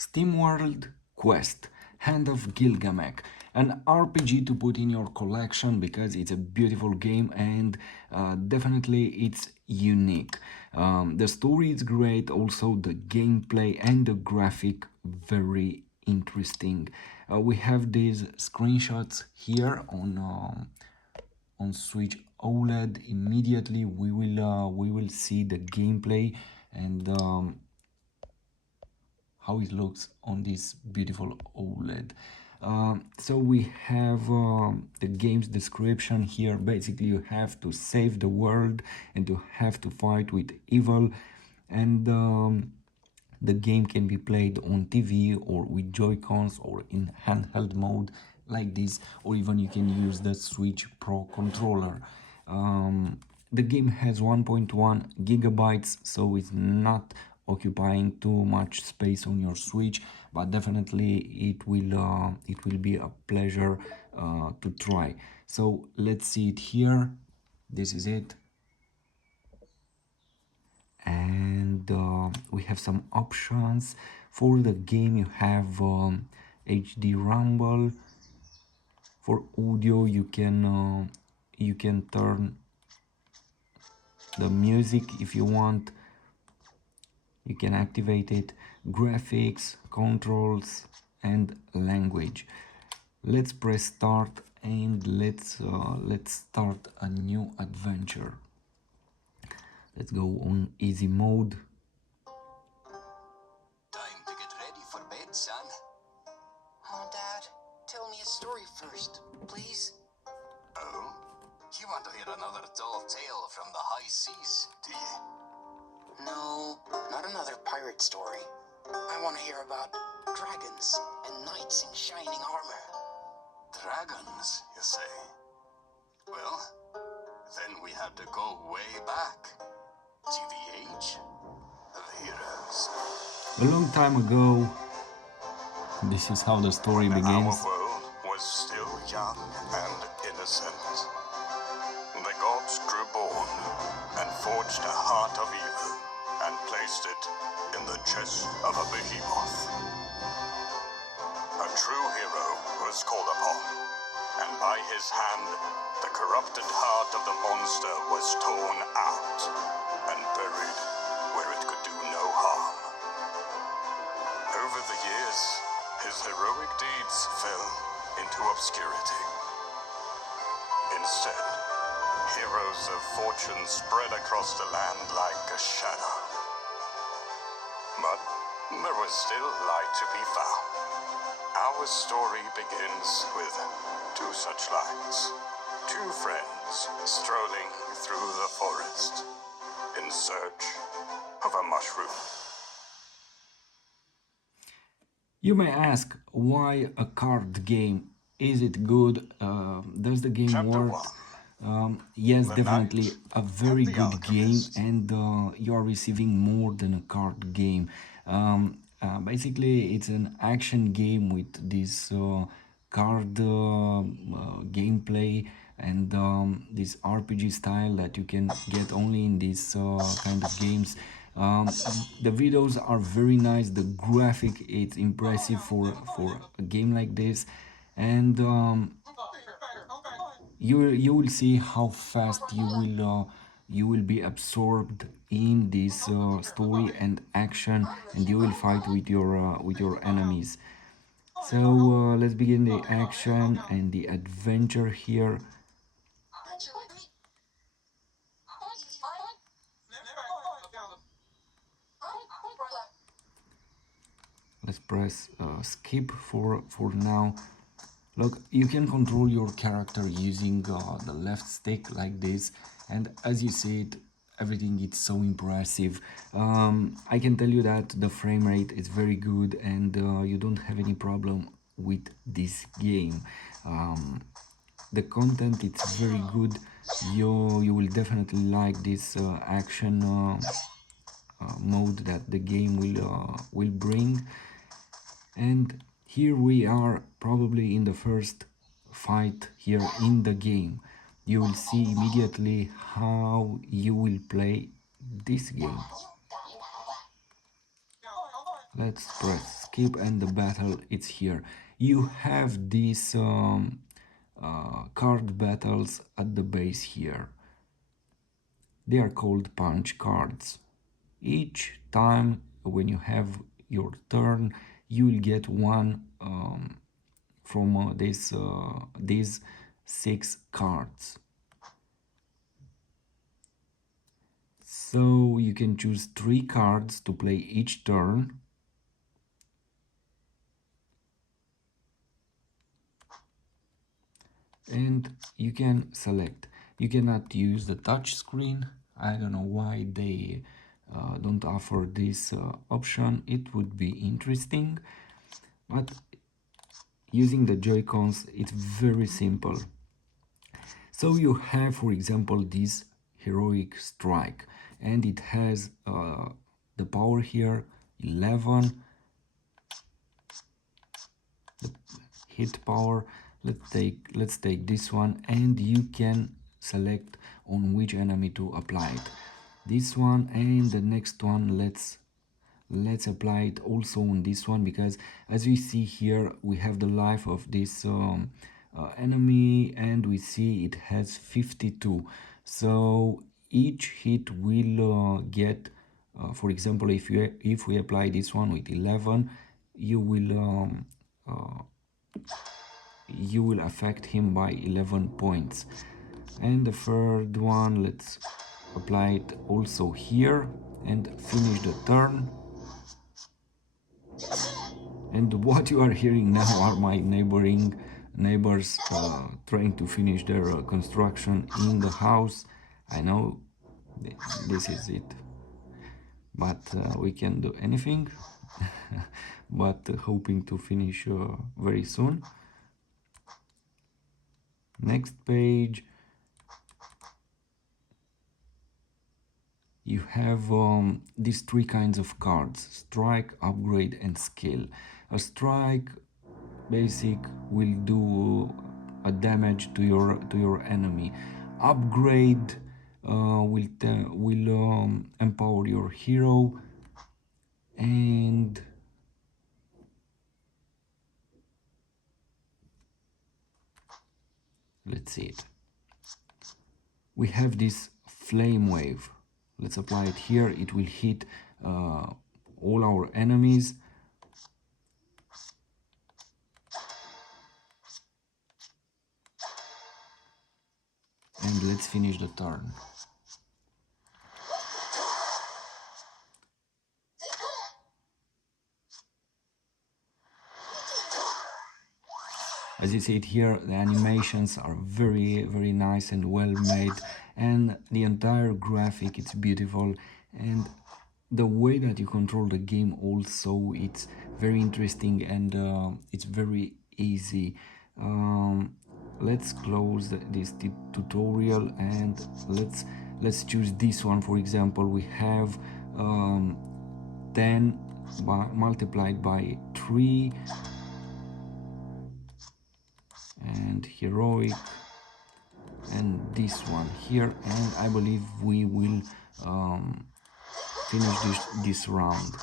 SteamWorld Quest, Hand of Gilgamech, an RPG to put in your collection because it's a beautiful game and definitely it's unique. The story is great, also the gameplay and the graphic very interesting. We have these screenshots here on Switch OLED. Immediately we will see the gameplay and how it looks on this beautiful OLED. So we have the game's description here. Basically, you have to save the world and you have to fight with evil, and the game can be played on TV or with Joy-Cons or in handheld mode like this, or even you can use the Switch Pro controller. The game has 1.1 gigabytes, so it's not occupying too much space on your Switch, but definitely it will be a pleasure to try. So let's see it here. This is it, and we have some options for the game. You have HD rumble. For audio, you can turn the music if you want. You can activate it. Graphics, controls, and language. Let's press start and let's start a new adventure. Let's go on easy mode. Time to get ready for bed, son. Oh, Dad, tell me a story first, please. Oh? You want to hear another dull tale from the high seas, do you? No, not another pirate story. I want to hear about dragons and knights in shining armor. Dragons, you say? Well, then we have to go way back to the age of heroes. A long time ago, this is how the story begins. Our world was still young and innocent. The gods grew born and forged a heart of evil and placed it in the chest of a behemoth. A true hero was called upon, and by his hand, the corrupted heart of the monster was torn out and buried where it could do no harm. Over the years, his heroic deeds fell into obscurity. Instead, heroes of fortune spread across the land like a shadow. But there was still light to be found. Our story begins with two such lights. Two friends strolling through the forest in search of a mushroom. You may ask, why a card game? Is it good? Does the game Chapter work? 1. Yes, The definitely Knight a very and the good game, Alchemist. and you are receiving more than a card game. Basically, it's an action game with this card gameplay and this RPG style that you can get only in these kind of games. The videos are very nice. The graphic is impressive for a game like this, and you will see how fast you will be absorbed in this story and action, and you will fight with your enemies. So let's begin the action and the adventure here. Let's press skip for now. Look, you can control your character using the left stick like this, and as you see it, everything is so impressive. I can tell you that the frame rate is very good, and you don't have any problem with this game. The content is very good. You will definitely like this action mode that the game will bring. And here we are, probably in the first fight here in the game. You will see immediately how you will play this game. Let's press skip and the battle it's here. You have these card battles at the base here. They are called punch cards. Each time when you have your turn, you will get one from these 6 cards. So you can choose 3 cards to play each turn. And you can select. You cannot use the touch screen. I don't know why they don't offer this option. It would be interesting, but using the Joy-Cons, it's very simple. So you have, for example, this heroic strike, and it has the power here 11, the hit power. Let's take this one, and you can select on which enemy to apply it. This one and the next one, let's apply it also on this one, because as we see here we have the life of this enemy, and we see it has 52. So each hit will get for example, if we apply this one with 11, you will affect him by 11 points. And the third one, let's apply it also here and finish the turn. And what you are hearing now are my neighbors trying to finish their construction in the house. I know this is it, but we can do anything. But hoping to finish very soon. Next page, you have these 3 kinds of cards: strike, upgrade, and skill. A strike basic will do a damage to your enemy. Upgrade will empower your hero, and let's see it. We have this flame wave. Let's apply it here. It will hit all our enemies. And let's finish the turn. As you see it here, the animations are very nice and well made, and the entire graphic, it's beautiful, and the way that you control the game also, it's very interesting, and it's very easy. Let's close this tutorial, and let's choose this one. For example, we have 10 multiplied by 3, and heroic, and this one here, and I believe we will finish this round.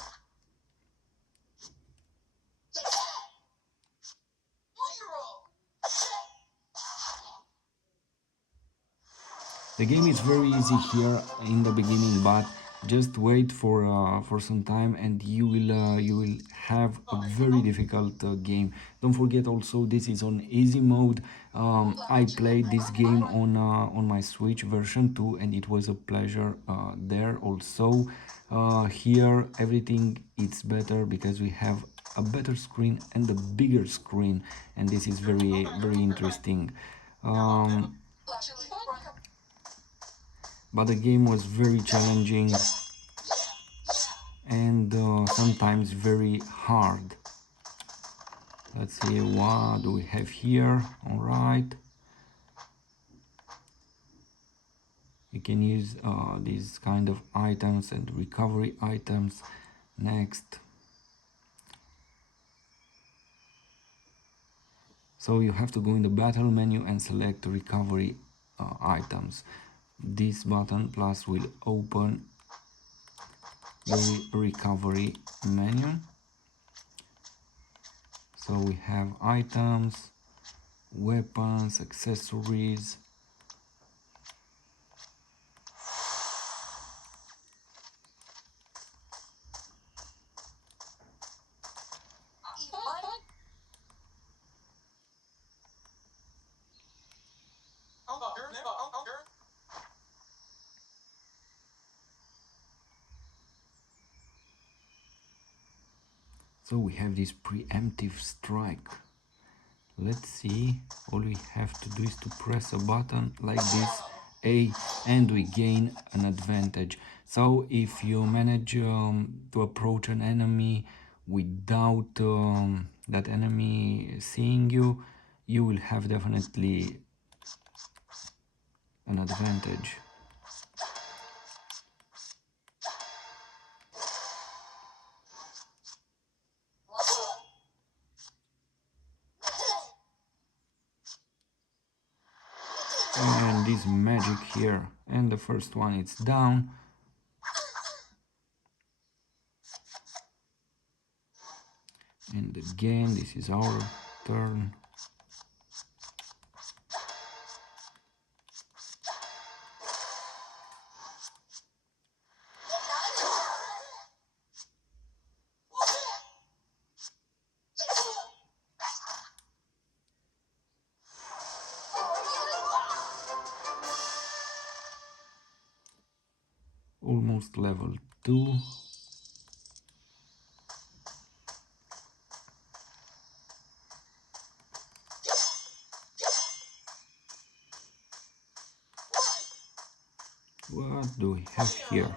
The game is very easy here in the beginning, but just wait for some time and you will have a very difficult game. Don't forget also, this is on easy mode. I played this game on my Switch version 2, and it was a pleasure there also. Here everything is better because we have a better screen and a bigger screen, and this is very interesting. But the game was very challenging and sometimes very hard. Let's see, what do we have here? All right, you can use these kind of items and recovery items. Next, so you have to go in the battle menu and select recovery items. This button plus will open the recovery menu. So we have items, weapons, accessories. So we have this preemptive strike. Let's see, all we have to do is to press a button like this, A, and we gain an advantage. So if you manage to approach an enemy without that enemy seeing you, you will have definitely an advantage. And this magic here, and the first one is down. And again, this is our turn. Almost level 2. What do we have here?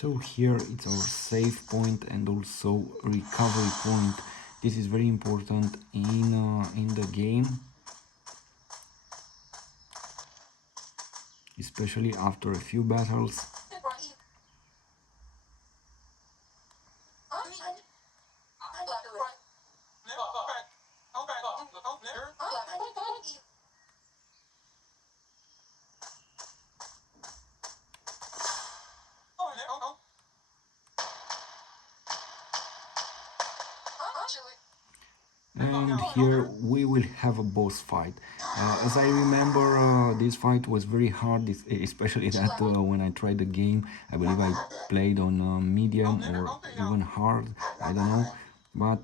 So here it's our save point and also recovery point. This is very important in the game, especially after a few battles. And here we will have a boss fight. As I remember, this fight was very hard, especially that when I tried the game, I believe I played on medium or even hard, I don't know. But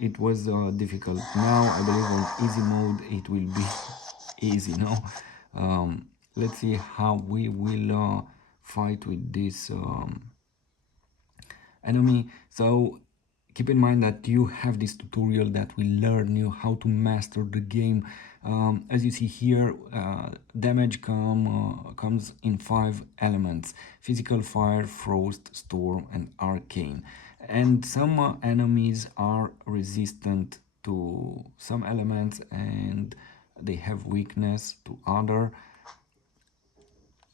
it was difficult. Now I believe on easy mode it will be easy, no? Let's see how we will fight with this enemy. So keep in mind that you have this tutorial that will learn you how to master the game. As you see here, damage comes in 5 elements: physical, fire, frost, storm, and arcane. And some enemies are resistant to some elements and they have weakness to other.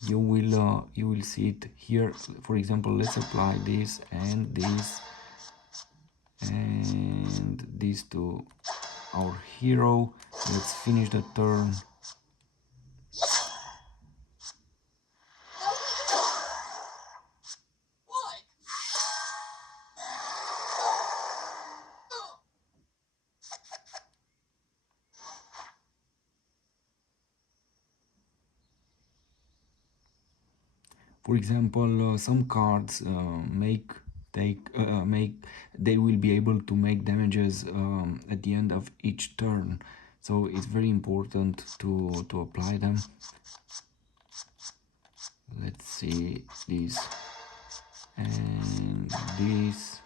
You will see it here. For example, let's apply this and this and these to our hero. Let's finish the turn. For example, some cards make they will be able to make damages at the end of each turn, so it's very important to apply them. Let's see this and this,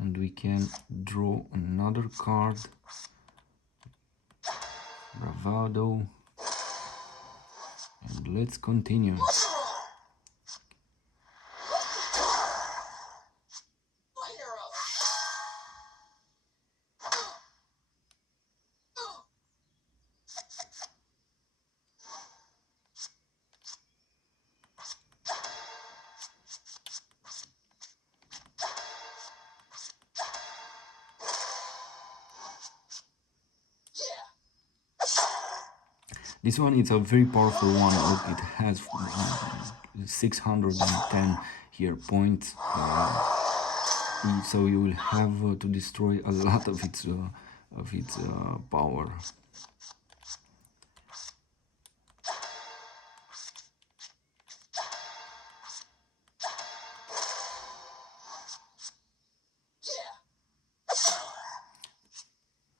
and we can draw another card, bravado, and let's continue. This one is a very powerful one. Look, it has 610 here points. So you will have to destroy a lot of its power.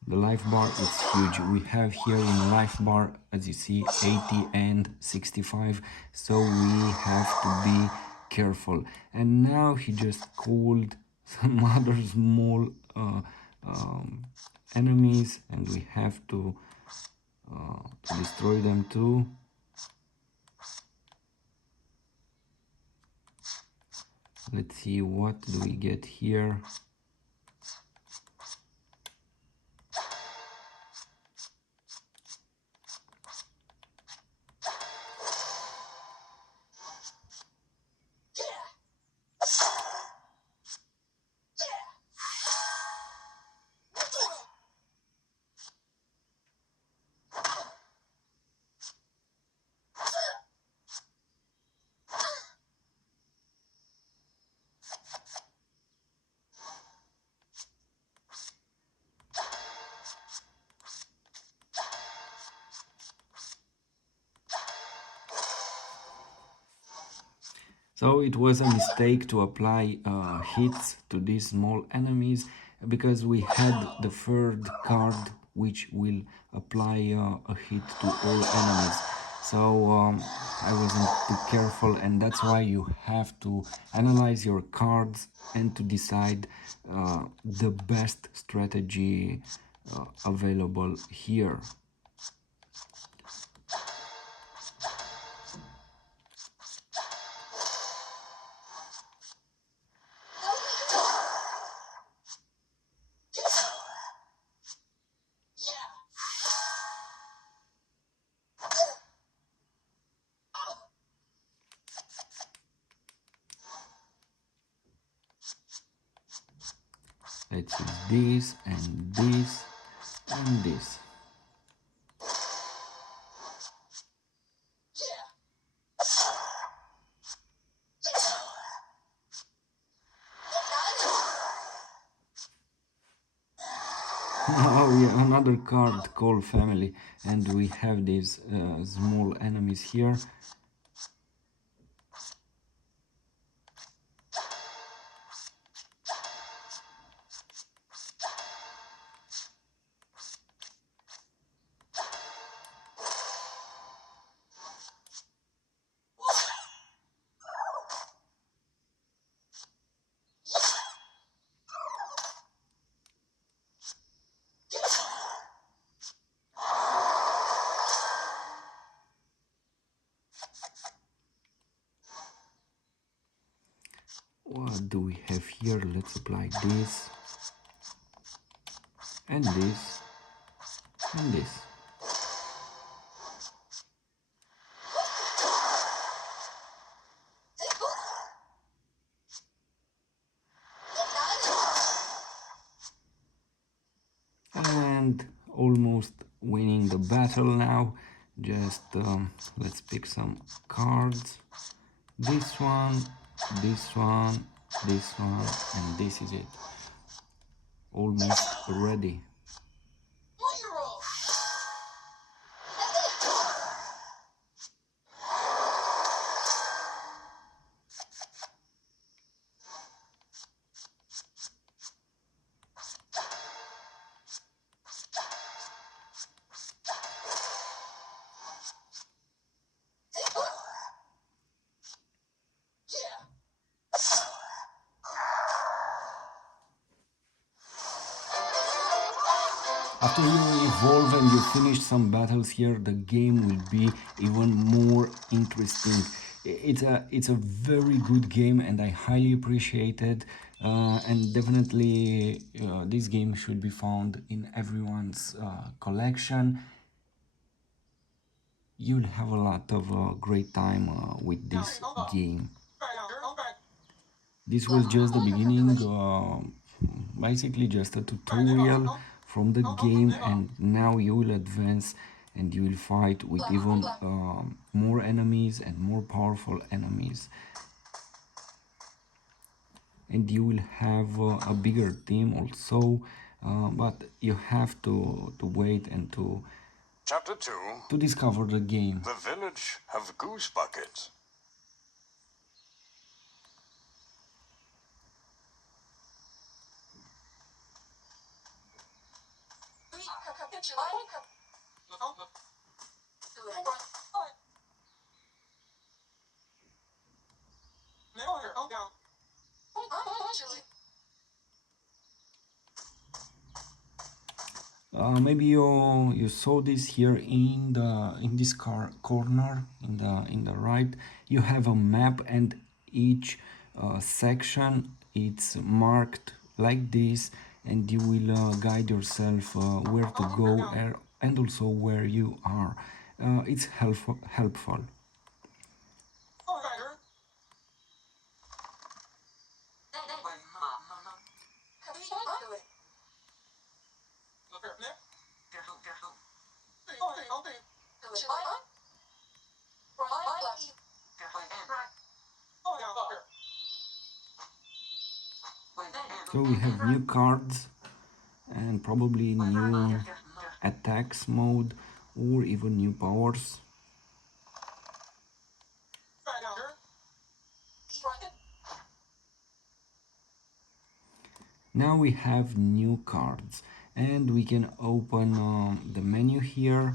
The life bar is huge. We have here in life bar, as you see, 80 and 65, so we have to be careful. And now he just called some other small enemies, and we have to destroy them too. Let's see, what do we get here? So it was a mistake to apply hits to these small enemies, because we had the third card which will apply a hit to all enemies. So I wasn't too careful, and that's why you have to analyze your cards and to decide the best strategy available here. Let's use this and this and this. Now we have another card called family, and we have these small enemies here. What do we have here? Let's apply this and this and this. And almost winning the battle now. Just let's pick some cards. This one, this one, this one, and this is it. Almost ready. After you evolve and you finish some battles here, the game will be even more interesting. It's a very good game, and I highly appreciate it. And definitely, this game should be found in everyone's collection. You'll have a lot of great time with this game. This was just the beginning, basically just a tutorial from the game, and now you will advance and you will fight with even more enemies and more powerful enemies, and you will have a bigger team also, but you have to wait and Chapter 2. to discover the game. The Village of Goose Buckets. Maybe you saw this here in this corner in the right. You have a map, and each section it's marked like this, and you will guide yourself where to go and also where you are. It's helpful. So we have new cards and probably new attacks mode or even new powers. Now we have new cards, and we can open the menu here,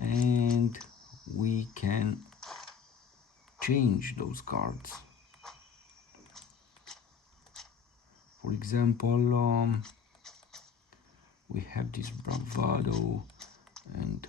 and we can change those cards. For example, we have this bravado and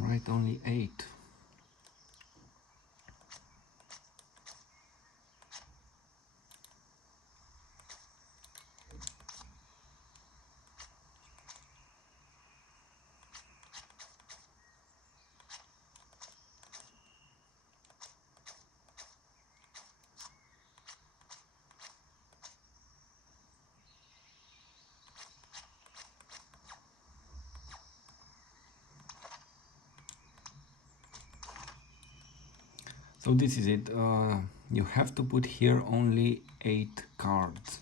right, only 8. So this is it. You have to put here only 8 cards.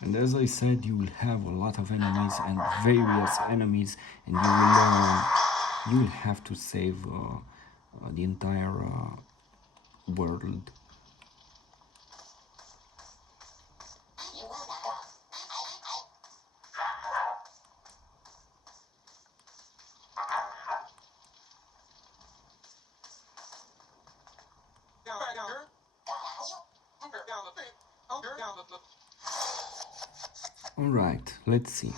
And as I said, you will have a lot of enemies and various enemies, and you will have to save the entire world. All right, let's see.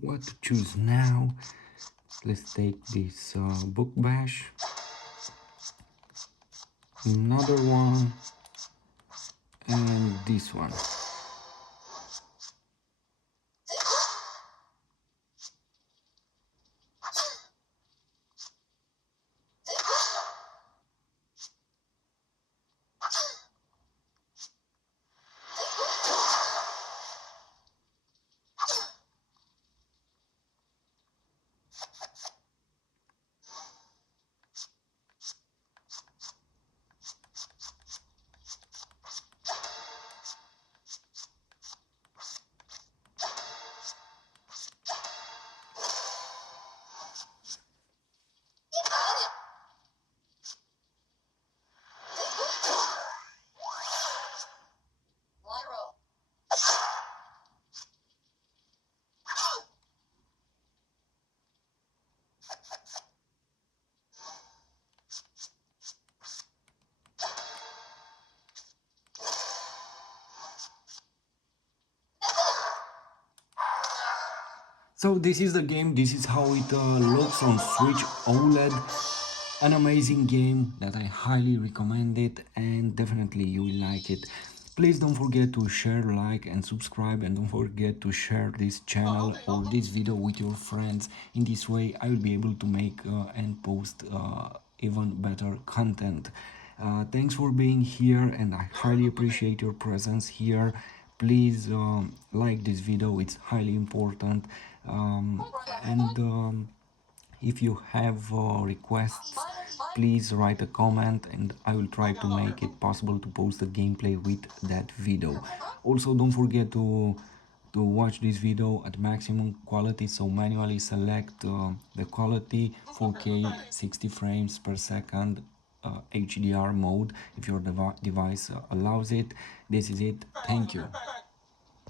What to choose now? Let's take this book bash, another one, and this one. So this is the game, this is how it looks on Switch OLED. An amazing game that I highly recommend it, and definitely you will like it. Please don't forget to share, like and subscribe, and don't forget to share this channel or this video with your friends. In this way I will be able to make and post even better content. Thanks for being here, and I highly appreciate your presence here. Please like this video, it's highly important. And if you have requests, please write a comment and I will try to make it possible to post a gameplay with that video. Also, don't forget to watch this video at maximum quality, so manually select the quality 4K 60 frames per second HDR mode if your device allows it. This is it. Thank you.